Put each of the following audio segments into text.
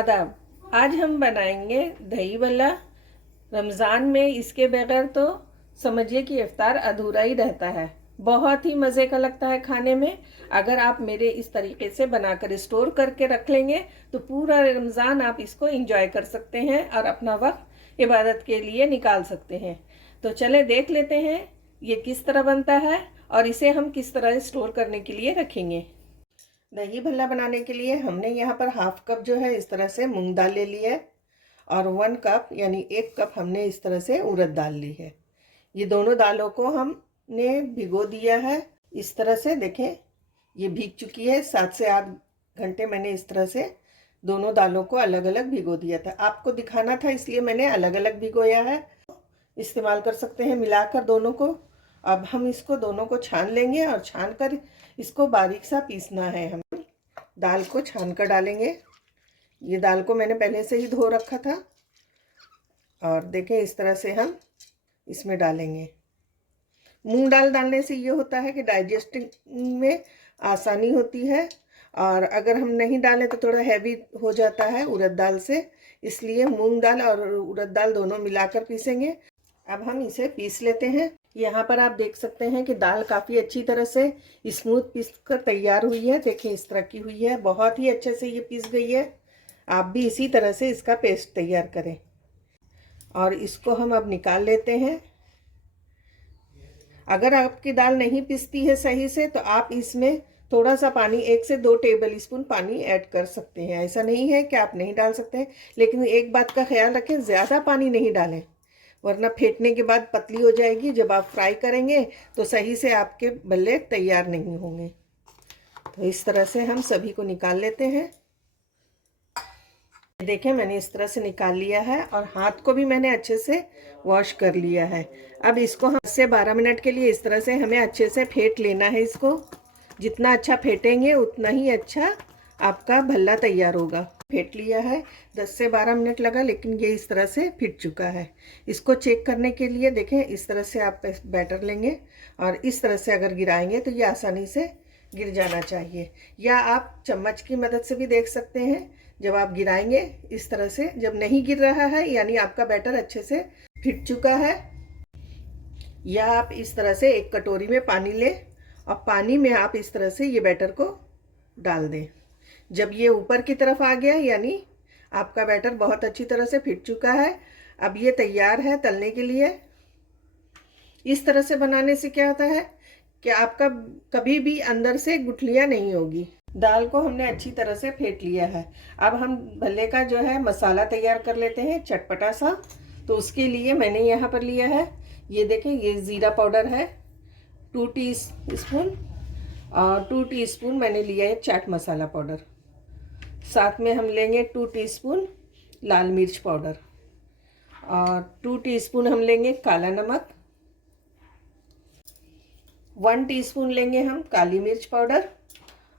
आदाब। आज हम बनाएंगे दही बल्ला। रमज़ान में इसके बगैर तो समझिए कि इफ्तार अधूरा ही रहता है। बहुत ही मज़े का लगता है खाने में। अगर आप मेरे इस तरीके से बनाकर स्टोर करके रख लेंगे तो पूरा रमज़ान आप इसको एंजॉय कर सकते हैं और अपना वक्त इबादत के लिए निकाल सकते हैं। तो चले देख लेते हैं ये किस तरह बनता है और इसे हम किस तरह स्टोर करने के लिए रखेंगे। दही भल्ला बनाने के लिए हमने यहाँ पर हाफ कप जो है इस तरह से मूंग दाल ले ली है और 1 कप यानी 1 कप हमने इस तरह से उड़द दाल ली है। ये दोनों दालों को हमने भिगो दिया है। इस तरह से देखें ये भीग चुकी है। 7 से 8 घंटे मैंने इस तरह से दोनों दालों को अलग अलग भिगो दिया था। आपको दिखाना था इसलिए मैंने अलग अलग भिगोया है। इस्तेमाल कर सकते हैं मिलाकर दोनों को। अब हम इसको दोनों को छान लेंगे और छान कर इसको बारीक सा पीसना है। हम दाल को छान कर डालेंगे। ये दाल को मैंने पहले से ही धो रखा था और देखें इस तरह से हम इसमें डालेंगे। मूंग दाल डालने से ये होता है कि डाइजेस्टिंग में आसानी होती है और अगर हम नहीं डालें तो थोड़ा हैवी हो जाता है उड़द दाल से, इसलिए मूंग दाल और उड़द दाल दोनों मिलाकर पीसेंगे। अब हम इसे पीस लेते हैं। यहाँ पर आप देख सकते हैं कि दाल काफ़ी अच्छी तरह से स्मूथ पीस कर तैयार हुई है। देखिए इस तरह की हुई है, बहुत ही अच्छे से ये पीस गई है। आप भी इसी तरह से इसका पेस्ट तैयार करें और इसको हम अब निकाल लेते हैं। अगर आपकी दाल नहीं पिसती है सही से तो आप इसमें थोड़ा सा पानी 1 से 2 टेबल स्पून पानी ऐड कर सकते हैं। ऐसा नहीं है कि आप नहीं डाल सकते हैं, लेकिन एक बात का ख्याल रखें, ज़्यादा पानी नहीं डालें वरना फेंटने के बाद पतली हो जाएगी। जब आप फ्राई करेंगे तो सही से आपके बल्ले तैयार नहीं होंगे। तो इस तरह से हम सभी को निकाल लेते हैं। देखें मैंने इस तरह से निकाल लिया है और हाथ को भी मैंने अच्छे से वॉश कर लिया है। अब इसको हम 10 से 12 मिनट के लिए इस तरह से हमें अच्छे से फेंट लेना है। इसको जितना अच्छा फेंटेंगे उतना ही अच्छा आपका भल्ला तैयार होगा। फेंट लिया है, 10 से 12 मिनट लगा, लेकिन ये इस तरह से फिट चुका है। इसको चेक करने के लिए देखें इस तरह से आप बैटर लेंगे और इस तरह से अगर गिराएंगे तो ये आसानी से गिर जाना चाहिए, या आप चम्मच की मदद से भी देख सकते हैं। जब आप गिराएंगे इस तरह से, जब नहीं गिर रहा है यानी आपका बैटर अच्छे से फिट चुका है। या आप इस तरह से एक कटोरी में पानी लें और पानी में आप इस तरह से ये बैटर को डाल दें। जब ये ऊपर की तरफ आ गया यानी आपका बैटर बहुत अच्छी तरह से फिट चुका है। अब ये तैयार है तलने के लिए। इस तरह से बनाने से क्या होता है कि आपका कभी भी अंदर से गुठलियाँ नहीं होगी। दाल को हमने अच्छी तरह से फेंट लिया है। अब हम भल्ले का जो है मसाला तैयार कर लेते हैं चटपटा सा। तो उसके लिए मैंने यहाँ पर लिया है, ये देखें ये ज़ीरा पाउडर है 2 टीस्पून और 2 टीस्पून मैंने लिया है चाट मसाला पाउडर। साथ में हम लेंगे 2 टीस्पून लाल मिर्च पाउडर और 2 टीस्पून हम लेंगे काला नमक, 1 टीस्पून लेंगे हम काली मिर्च पाउडर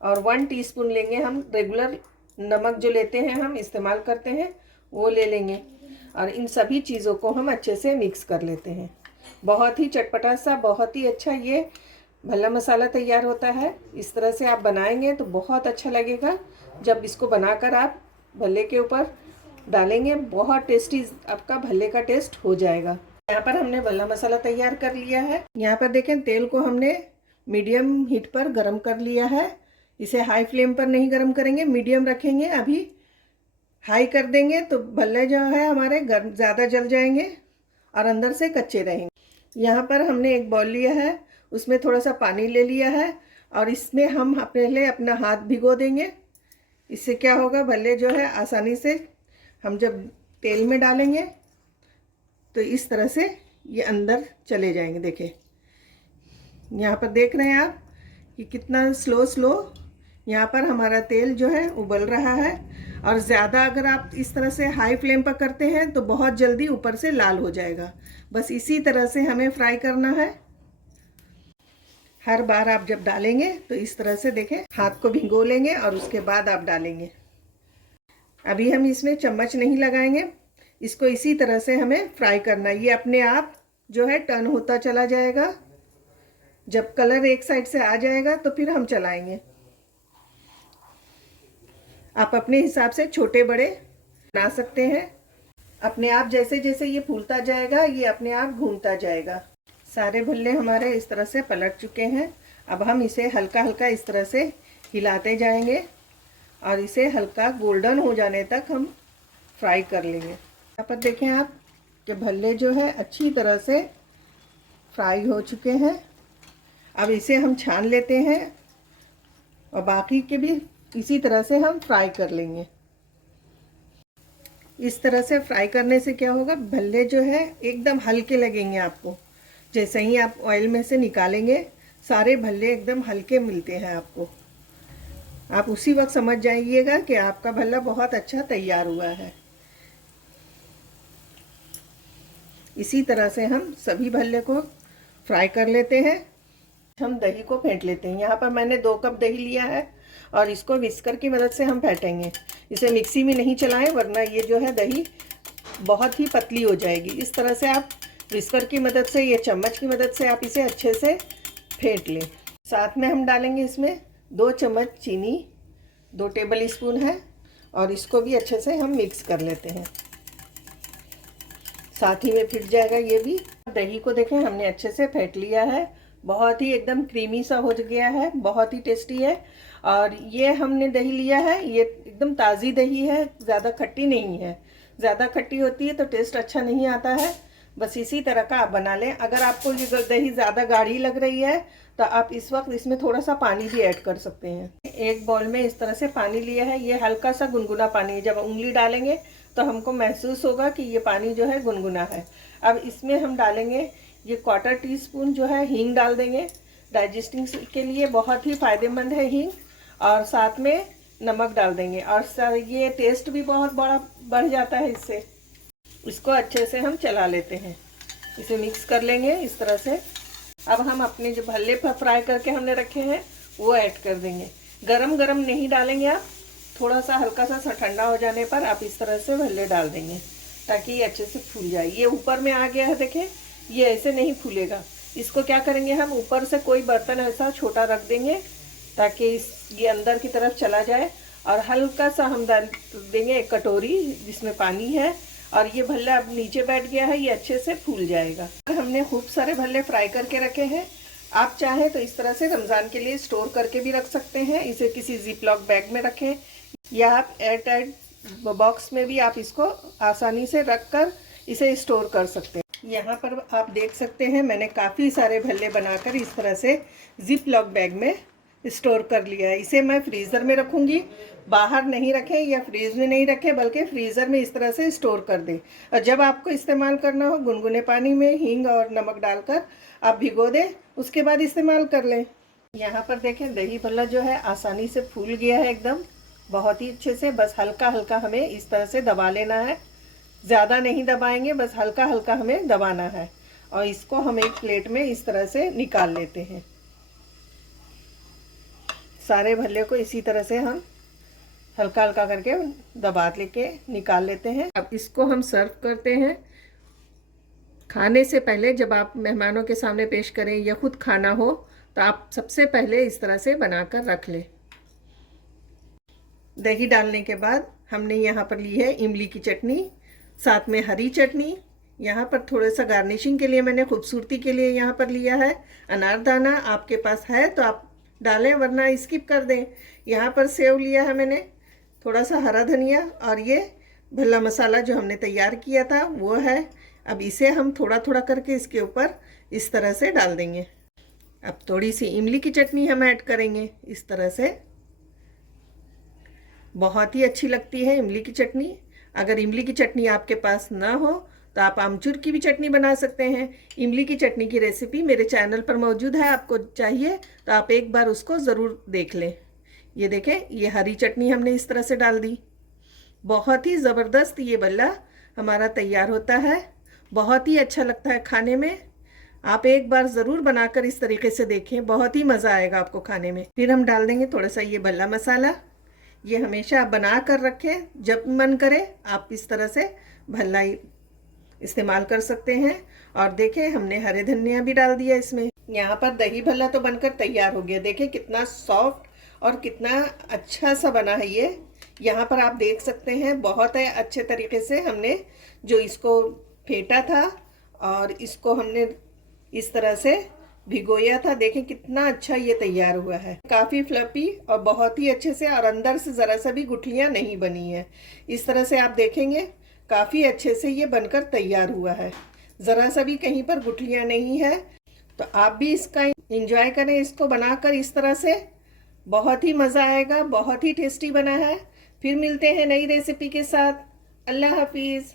और 1 टीस्पून लेंगे हम रेगुलर नमक जो लेते हैं हम इस्तेमाल करते हैं वो ले लेंगे। और इन सभी चीज़ों को हम अच्छे से मिक्स कर लेते हैं। बहुत ही चटपटा सा, बहुत ही अच्छा ये भल्ला मसाला तैयार होता है। इस तरह से आप बनाएंगे तो बहुत अच्छा लगेगा। जब इसको बनाकर आप भल्ले के ऊपर डालेंगे बहुत टेस्टी आपका भल्ले का टेस्ट हो जाएगा। यहाँ पर हमने भल्ला मसाला तैयार कर लिया है। यहाँ पर देखें तेल को हमने मीडियम हीट पर गरम कर लिया है। इसे हाई फ्लेम पर नहीं गरम करेंगे, मीडियम रखेंगे। अभी हाई कर देंगे तो भल्ले जो है हमारे ज़्यादा जल जाएंगे और अंदर से कच्चे रहेंगे। यहाँ पर हमने एक बाउल लिया है, उसमें थोड़ा सा पानी ले लिया है और इसमें हम पहले अपना हाथ भिगो देंगे। इससे क्या होगा, भल्ले जो है आसानी से हम जब तेल में डालेंगे तो इस तरह से ये अंदर चले जाएंगे। देखें यहाँ पर देख रहे हैं आप कि कितना स्लो यहाँ पर हमारा तेल जो है उबल रहा है। और ज़्यादा अगर आप इस तरह से हाई फ्लेम पर करते हैं तो बहुत जल्दी ऊपर से लाल हो जाएगा। बस इसी तरह से हमें फ्राई करना है। हर बार आप जब डालेंगे तो इस तरह से देखें हाथ को भिगो लेंगे और उसके बाद आप डालेंगे। अभी हम इसमें चम्मच नहीं लगाएंगे, इसको इसी तरह से हमें फ्राई करना है। ये अपने आप जो है टर्न होता चला जाएगा। जब कलर एक साइड से आ जाएगा तो फिर हम चलाएंगे। आप अपने हिसाब से छोटे बड़े बना सकते हैं। अपने आप जैसे जैसे ये फूलता जाएगा ये अपने आप घूमता जाएगा। सारे भल्ले हमारे इस तरह से पलट चुके हैं। अब हम इसे हल्का हल्का इस तरह से हिलाते जाएंगे और इसे हल्का गोल्डन हो जाने तक हम फ्राई कर लेंगे। यहाँ पर देखें आप कि भल्ले जो है अच्छी तरह से फ्राई हो चुके हैं। अब इसे हम छान लेते हैं और बाकी के भी इसी तरह से हम फ्राई कर लेंगे। इस तरह से फ्राई करने से क्या होगा, भल्ले जो है एकदम हल्के लगेंगे आपको। जैसे ही आप ऑयल में से निकालेंगे सारे भल्ले एकदम हल्के मिलते हैं आपको। आप उसी वक्त समझ जाइएगा कि आपका भल्ला बहुत अच्छा तैयार हुआ है। इसी तरह से हम सभी भल्ले को फ्राई कर लेते हैं। हम दही को फेंट लेते हैं। यहाँ पर मैंने 2 कप दही लिया है और इसको विस्कर की मदद से हम फेंटेंगे। इसे मिक्सी में नहीं चलाएं वरना ये जो है दही बहुत ही पतली हो जाएगी। इस तरह से आप विस्कर की मदद से, ये चम्मच की मदद से आप इसे अच्छे से फेंट लें। साथ में हम डालेंगे इसमें 2 चम्मच चीनी, 2 टेबल स्पून है, और इसको भी अच्छे से हम मिक्स कर लेते हैं। साथ ही में फिट जाएगा ये भी। दही को देखें हमने अच्छे से फेंट लिया है। बहुत ही एकदम क्रीमी सा हो गया है, बहुत ही टेस्टी है। और ये हमने दही लिया है, ये एकदम ताज़ी दही है, ज़्यादा खट्टी नहीं है। ज़्यादा खट्टी होती है तो टेस्ट अच्छा नहीं आता है। बस इसी तरह का आप बना लें। अगर आपको ये दही ज़्यादा गाढ़ी लग रही है तो आप इस वक्त इसमें थोड़ा सा पानी भी ऐड कर सकते हैं। एक बाउल में इस तरह से पानी लिया है। ये हल्का सा गुनगुना पानी है। जब उंगली डालेंगे तो हमको महसूस होगा कि ये पानी जो है गुनगुना है। अब इसमें हम डालेंगे ये 1/4 टीस्पून जो है हींग डाल देंगे। डाइजेस्टिंग के लिए बहुत ही फ़ायदेमंद है हींग। और साथ में नमक डाल देंगे और ये टेस्ट भी बहुत बड़ा बढ़ जाता है इससे। इसको अच्छे से हम चला लेते हैं, इसे मिक्स कर लेंगे इस तरह से। अब हम अपने जो भल्ले फ्राई करके हमने रखे हैं वो ऐड कर देंगे। गरम गरम नहीं डालेंगे आप, थोड़ा सा हल्का सा ठंडा हो जाने पर आप इस तरह से भल्ले डाल देंगे ताकि ये अच्छे से फूल जाए। ये ऊपर में आ गया है, देखें ये ऐसे नहीं फूलेगा। इसको क्या करेंगे, हम ऊपर से कोई बर्तन ऐसा छोटा रख देंगे ताकि ये अंदर की तरफ चला जाए। और हल्का सा हम डाल देंगे एक कटोरी जिसमें पानी है, और ये भल्ला अब नीचे बैठ गया है, ये अच्छे से फूल जाएगा। हमने खूब सारे भल्ले फ्राई करके रखे हैं। आप चाहें तो इस तरह से रमज़ान के लिए स्टोर करके भी रख सकते हैं। इसे किसी जिप-लॉक बैग में रखें या आप एयर टाइट बॉक्स में भी आप इसको आसानी से रखकर इसे स्टोर कर सकते हैं। यहाँ पर आप देख सकते हैं मैंने काफ़ी सारे भल्ले बनाकर इस तरह से जिप-लॉक बैग में स्टोर कर लिया है। इसे मैं फ्रीज़र में रखूँगी, बाहर नहीं रखें या फ्रीज में नहीं रखें बल्कि फ्रीज़र में इस तरह से स्टोर कर दें। और जब आपको इस्तेमाल करना हो गुनगुने पानी में हींग और नमक डालकर आप भिगो दें, उसके बाद इस्तेमाल कर लें। यहाँ पर देखें दही भल्ला जो है आसानी से फूल गया है एकदम बहुत ही अच्छे से। बस हल्का हल्का हमें इस तरह से दबा लेना है, ज़्यादा नहीं दबाएंगे, बस हल्का हल्का हमें दबाना है। और इसको हम एक प्लेट में इस तरह से निकाल लेते हैं। सारे भल्ले को इसी तरह से हम हल्का हल्का करके दबा लेके निकाल लेते हैं। अब इसको हम सर्व करते हैं। खाने से पहले जब आप मेहमानों के सामने पेश करें या खुद खाना हो तो आप सबसे पहले इस तरह से बनाकर रख लें। दही डालने के बाद हमने यहाँ पर ली है इमली की चटनी, साथ में हरी चटनी। यहाँ पर थोड़ा सा गार्निशिंग के लिए मैंने खूबसूरती के लिए यहाँ पर लिया है अनारदाना। आपके पास है तो आप डालें वरना स्किप कर दें। यहाँ पर सेव लिया है मैंने, थोड़ा सा हरा धनिया, और ये भल्ला मसाला जो हमने तैयार किया था वो है। अब इसे हम थोड़ा थोड़ा करके इसके ऊपर इस तरह से डाल देंगे। अब थोड़ी सी इमली की चटनी हम ऐड करेंगे इस तरह से। बहुत ही अच्छी लगती है इमली की चटनी। अगर इमली की चटनी आपके पास ना हो तो आप आमचूर की भी चटनी बना सकते हैं। इमली की चटनी की रेसिपी मेरे चैनल पर मौजूद है, आपको चाहिए तो आप एक बार उसको ज़रूर देख लें। ये देखें ये हरी चटनी हमने इस तरह से डाल दी। बहुत ही ज़बरदस्त ये भल्ला हमारा तैयार होता है, बहुत ही अच्छा लगता है खाने में। आप एक बार ज़रूर बनाकर इस तरीके से देखें, बहुत ही मज़ा आएगा आपको खाने में। फिर हम डाल देंगे थोड़ा सा ये भल्ला मसाला। ये हमेशा आप बना कर रखें, जब मन करे आप इस तरह से भल्ला इस्तेमाल कर सकते हैं। और देखें हमने हरे धनिया भी डाल दिया इसमें। यहाँ पर दही भल्ला तो बनकर तैयार हो गया। देखें कितना सॉफ्ट और कितना अच्छा सा बना है ये। यहाँ पर आप देख सकते हैं बहुत है अच्छे तरीके से हमने जो इसको फेंटा था और इसको हमने इस तरह से भिगोया था। देखें कितना अच्छा ये तैयार हुआ है, काफ़ी फ्लफी और बहुत ही अच्छे से, और अंदर से ज़रा सा भी गुठलियाँ नहीं बनी है। इस तरह से आप देखेंगे काफ़ी अच्छे से ये बनकर तैयार हुआ है, ज़रा सा भी कहीं पर गुठलियाँ नहीं है। तो आप भी इसका एंजॉय करें, इसको बनाकर इस तरह से, बहुत ही मज़ा आएगा, बहुत ही टेस्टी बना है। फिर मिलते हैं नई रेसिपी के साथ। अल्लाह हाफिज़।